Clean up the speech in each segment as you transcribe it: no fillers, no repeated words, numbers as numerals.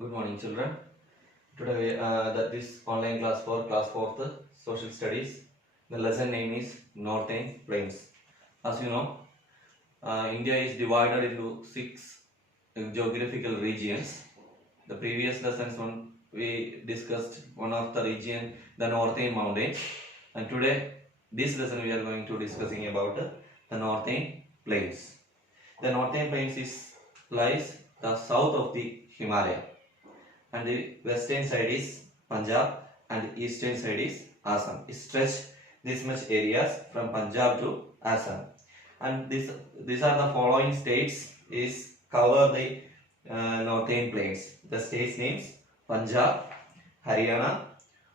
Good morning, children. Today, this online class for class 4th Social Studies. The lesson name is Northern Plains. As you know, India is divided into 6 geographical regions. The previous lessons one we discussed one of the region, the Northern Mountains, and today this lesson we are going to discussing about the Northern Plains. The Northern Plains lies the south of the Himalaya, and the western side is Punjab and the eastern side is Assam. It stretch this much areas from Punjab to Assam, and these are the following states is cover the northern plains. The states names: Punjab, Haryana,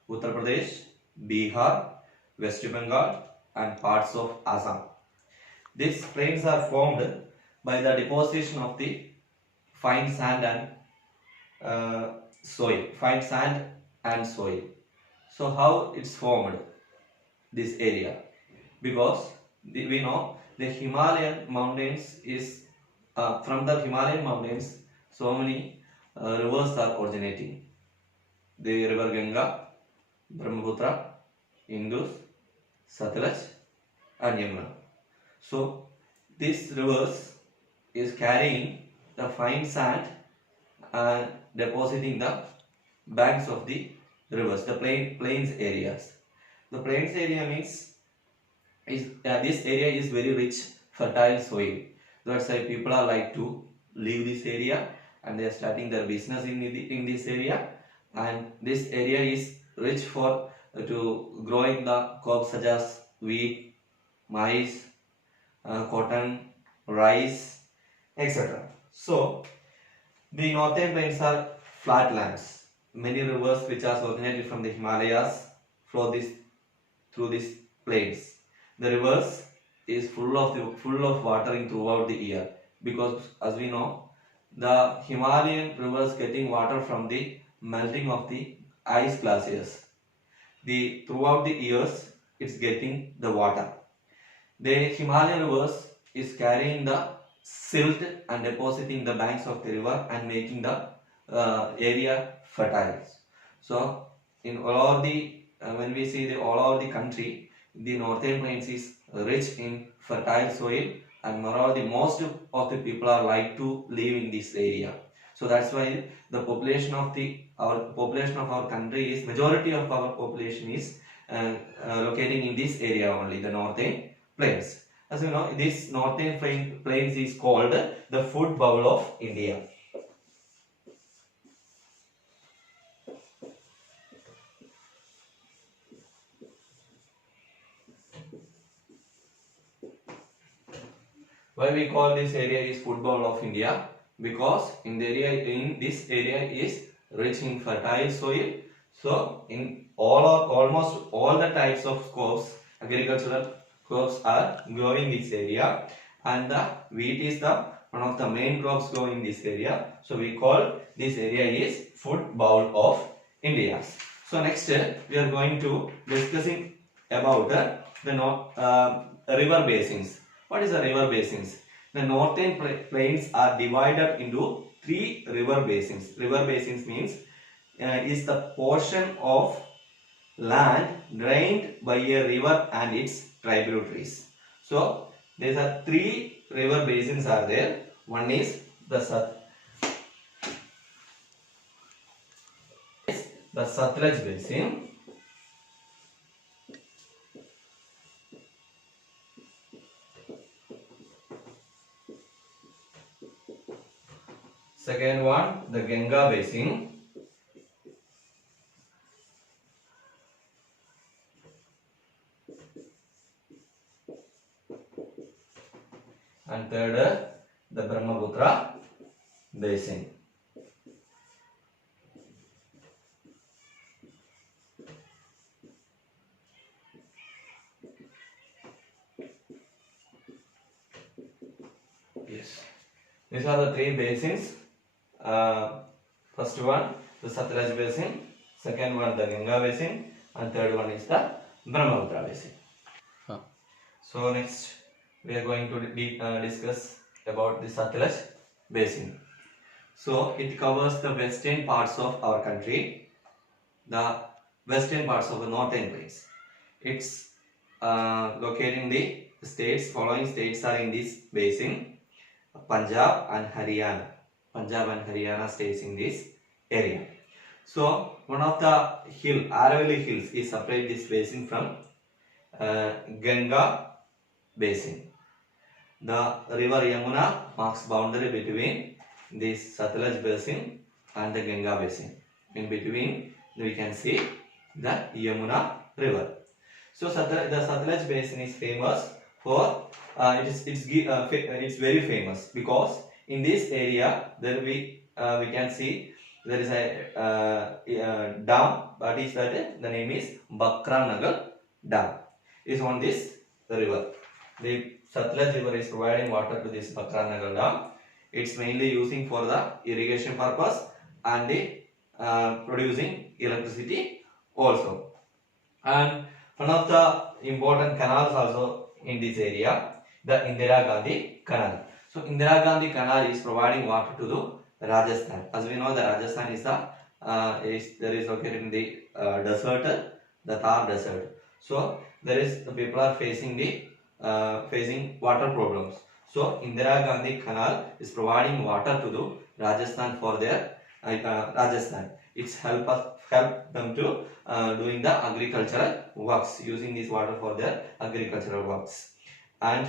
Uttar Pradesh, Bihar, West Bengal, and parts of Assam. These plains are formed by the deposition of the fine sand and fine sand and soil. So how it's formed this area? Because we know the Himalayan mountains is from the Himalayan mountains, so many rivers are originating. The river Ganga, Brahmaputra, Indus, Satluj, and Yamuna. So these rivers is carrying the fine sand and depositing the banks of the rivers, the plains areas. The plains area means this area is very rich, fertile soil. That's why people are like to leave this area and they are starting their business in this area. And this area is rich for to growing the crops such as wheat, maize, cotton, rice, etc. So the northern plains are flatlands. Many rivers which are originated from the Himalayas flow through these plains. The rivers is full of watering throughout the year, because as we know, the Himalayan rivers getting water from the melting of the ice glaciers. The throughout the years it's getting the water. The Himalayan rivers is carrying the silt and depositing the banks of the river and making the area fertile. So in all of the when we see the all over the country, the northern plains is rich in fertile soil, and moreover the most of the people are like to live in this area. So that's why the population of our country is majority of our population is locating in this area only, the northern plains. As you know, this northern plains is called the food bowl of India. Why we call this area is food bowl of India? Because in this area is rich in fertile soil. So in almost all the types of crops, agricultural crops are growing in this area, and the wheat is the one of the main crops growing in this area. So we call this area is food bowl of India. So next we are going to discussing about the river basins. What is the river basins? The northern plains are divided into 3 river basins. River basins means is the portion of land drained by a river and its tributaries. So there are 3 river basins are there. One is the Satluj basin. Second one, the Ganga basin. And third, the Brahmaputra basin. Yes, these are the 3 basins. First one, the Satluj basin. Second one, the Ganga basin, and third one is the Brahmaputra basin. So next, we are going to discuss about the Satluj basin. So it covers the western parts of our country, the western parts of the northern plains. It's located in the states. Following states are in this basin: Punjab and Haryana. Punjab and Haryana stays in this area. So one of the Aravalli hills is separate this basin from Ganga basin. The river Yamuna marks boundary between this Satluj basin and the Ganga basin. In between, we can see the Yamuna river. So the Satluj basin is famous for it's very famous because in this area there we can see there is a dam. That is that the name is Bakranagar Dam. Is on this river. The Satluj river is providing water to this Bakranagar Dam. It's mainly using for the irrigation purpose and the producing electricity also. And one of the important canals also in this area, the Indira Gandhi Canal. So Indira Gandhi Canal is providing water to the Rajasthan. As we know, the Rajasthan is located in the desert, the Thar desert. So the people are facing water problems. So Indira Gandhi Canal is providing water to the Rajasthan for their Rajasthan. It's help them to doing the agricultural works, using this water for their agricultural works. And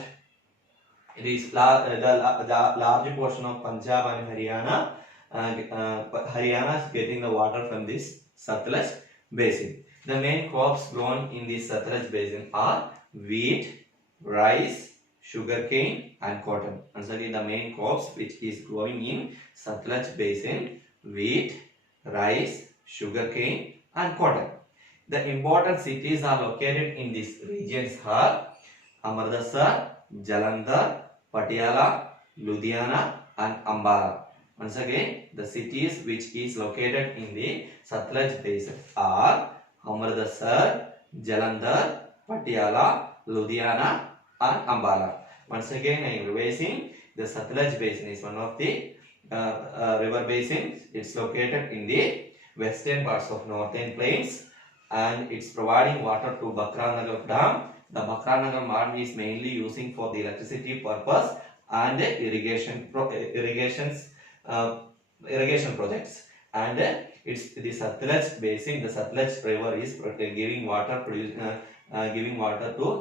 it is the large portion of Punjab and Haryana. Haryana is getting the water from this Satluj basin. The main crops grown in this Satluj basin are wheat, rice, sugarcane and cotton. And so the main crops which is growing in Satluj basin: wheat, rice, sugarcane and cotton. The important cities are located in these regions are Amritsar, Jalandhar, Patiala, Ludhiana and Ambala. Once again, the cities which is located in the Satluj basin are Amritsar, Jalandhar, Patiala, Ludhiana and Ambala. Once again, I am revising. The Satluj basin is one of the river basins. It's located in the western parts of northern plains and it's providing water to Bakranagar Dam. The Bakranagar Dam is mainly using for the electricity purpose and irrigation projects. And it's the Satluj basin. The Satluj river is giving water to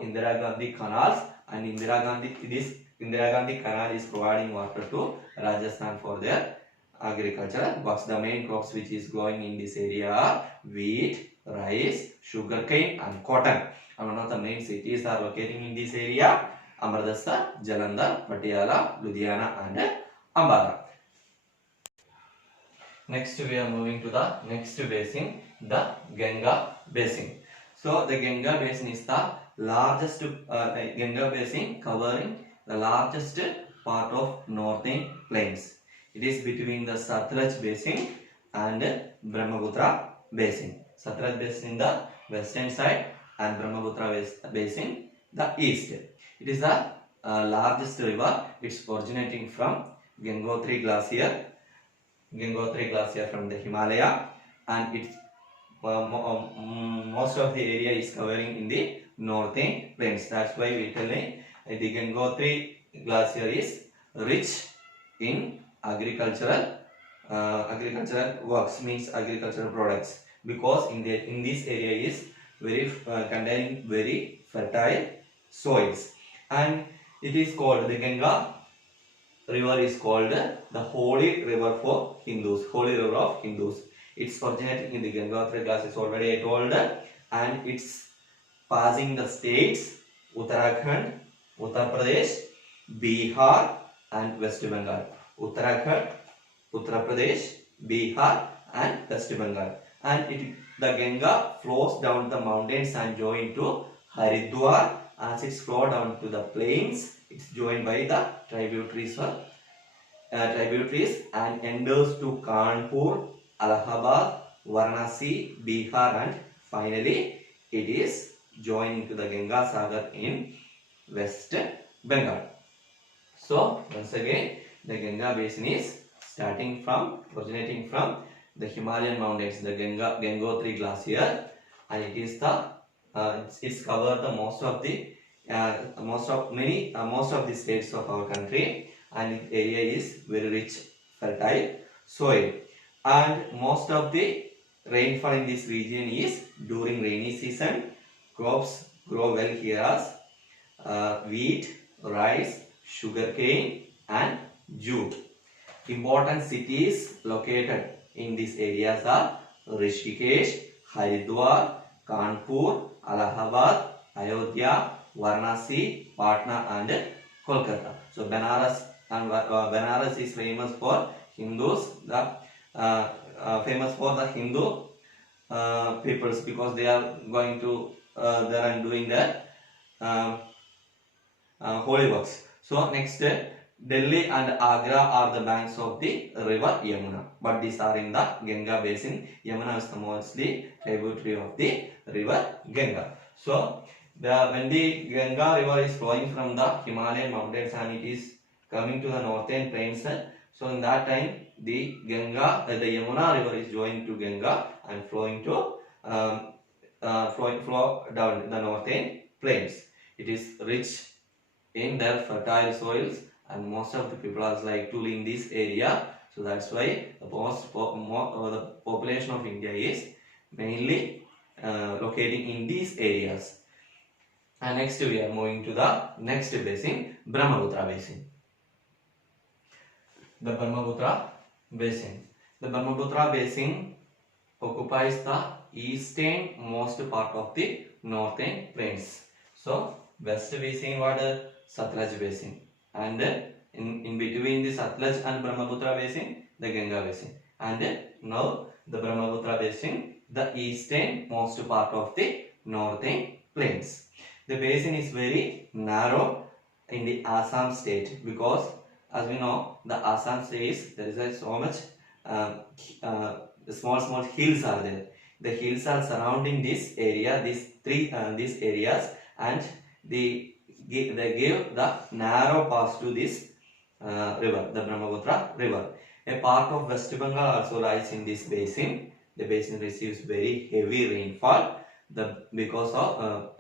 Indira Gandhi canals, and Indira Gandhi canal is providing water to Rajasthan for their agriculture works. The main crops which is growing in this area are wheat, rice, sugarcane and cotton. And one of the main cities are locating in this area: Amritsar, Jalandhar, Patiala, Ludhiana and Ambala. Next we are moving to the next basin, the Ganga basin. So the Ganga basin is the largest Ganga basin covering the largest part of northern plains. It is between the Satluj basin and Brahmaputra basin. Satluj basin in the western side and Brahmaputra basin the east. It is the largest river. It's originating from Gangotri Glacier from the Himalaya, and it's most of the area is covering in the northern plains. That's why we telling the Gangotri Glacier is rich in agricultural works, means agricultural products, because in this area is very containing very fertile soils, and it is called the Ganga river is called the holy river for Hindus, holy river of Hindus. It's originating in the Gangotri Glacier, already I told, and it's passing the states Uttarakhand, Uttar Pradesh, Bihar and West Bengal. Uttarakhand, Uttar Pradesh, Bihar and West Bengal. And the Ganga flows down the mountains and join to Haridwar. As it's flow down to the plains, it's joined by the tributaries and enters to Kanpur, Allahabad, Varanasi, Bihar, and finally it is joining to the Ganga Sagar in West Bengal. So once again, the Ganga basin is originating from the Himalayan mountains, the Gangotri glacier, and it is the it's covered the most of the states of our country, and the area is very rich, fertile soil, and most of the rainfall in this region is during rainy season. Crops grow well here as wheat, rice, sugarcane, and jute. Important cities located in these areas are Rishikesh, Haridwar, Kanpur, Allahabad, Ayodhya, Varanasi, Patna, and Kolkata. So Banaras is famous for Hindus. Famous for the Hindu peoples, because they are going to there and doing the holy works. So next, Delhi and Agra are the banks of the river Yamuna, but these are in the Ganga basin. Yamuna is the mostly tributary of the river Ganga. So when the Ganga river is flowing from the Himalayan mountains and it is coming to the northern plains, so in that time the Yamuna river is joined to Ganga and flowing to flow down the northern plains. It is rich in their fertile soils, and most of the people are like to live in this area. So that's why the population of India is mainly locating in these areas. And next we are moving to the next basin, Brahmaputra basin. The Brahmaputra basin. The Brahmaputra basin occupies the easternmost part of the northern plains. So west we see what Satluj basin, and in between the Satluj and Brahmaputra basin, the Ganga basin, and now the Brahmaputra basin, the easternmost part of the northern plains. The basin is very narrow in the Assam state, because as we know the Assam state there is so much small hills are there. The hills are surrounding this area, these areas, and they give the narrow pass to this river, the Brahmaputra river. A part of West Bengal also lies in this basin. The basin receives very heavy rainfall. Because of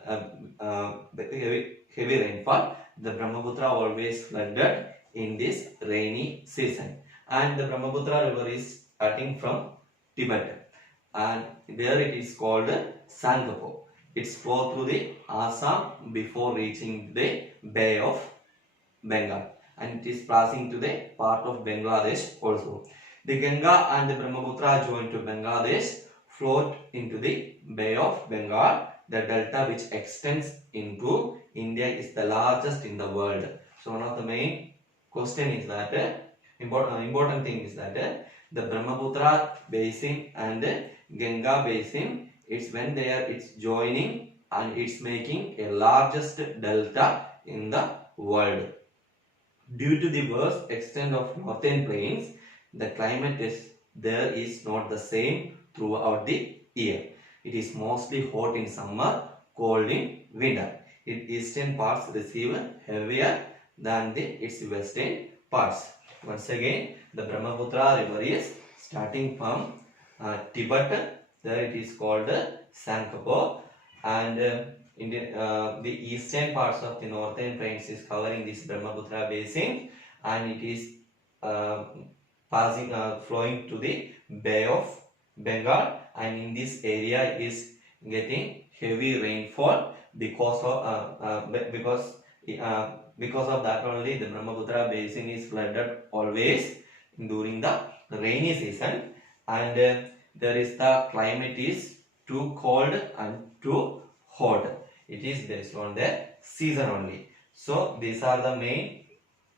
heavy rainfall, the Brahmaputra always flooded in this rainy season. And the Brahmaputra river is starting from Tibet, and there it is called Sangapo. It's flow through the Assam before reaching the Bay of Bengal, and it is passing to the part of Bangladesh also. The Ganga and the Brahmaputra join to Bangladesh, float into the Bay of Bengal. The delta which extends into India is the largest in the world. So one of the main question is that important thing is that the Brahmaputra basin and the Ganga basin, it's when it's joining and it's making a largest delta in the world. Due to the vast extent of northern plains, the climate is not the same throughout the year. It is mostly hot in summer, cold in winter. Its eastern parts receive heavier than its western parts. Once again, the Brahmaputra river is starting from Tibet. There it is called Sankapo, and in the eastern parts of the northern plains is covering this Brahmaputra basin, and it is flowing to the Bay of Bengal, and in this area is getting heavy rainfall because of that only the Brahmaputra basin is flooded always during the rainy season, and there is the climate is too cold and too hot. It is based on the season only. So these are the main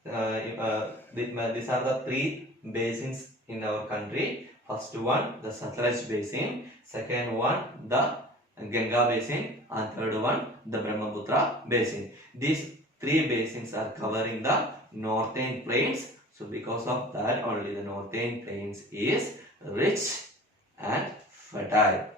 these are the three basins in our country. First one, the Satluj basin. Second one, the Ganga basin, and third one, the Brahmaputra basin. These three basins are covering the northern plains. So because of that only the northern plains is rich and fertile.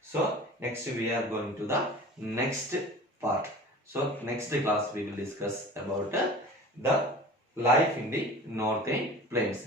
So next we are going to the next part. So next class we will discuss about the life in the northern plains.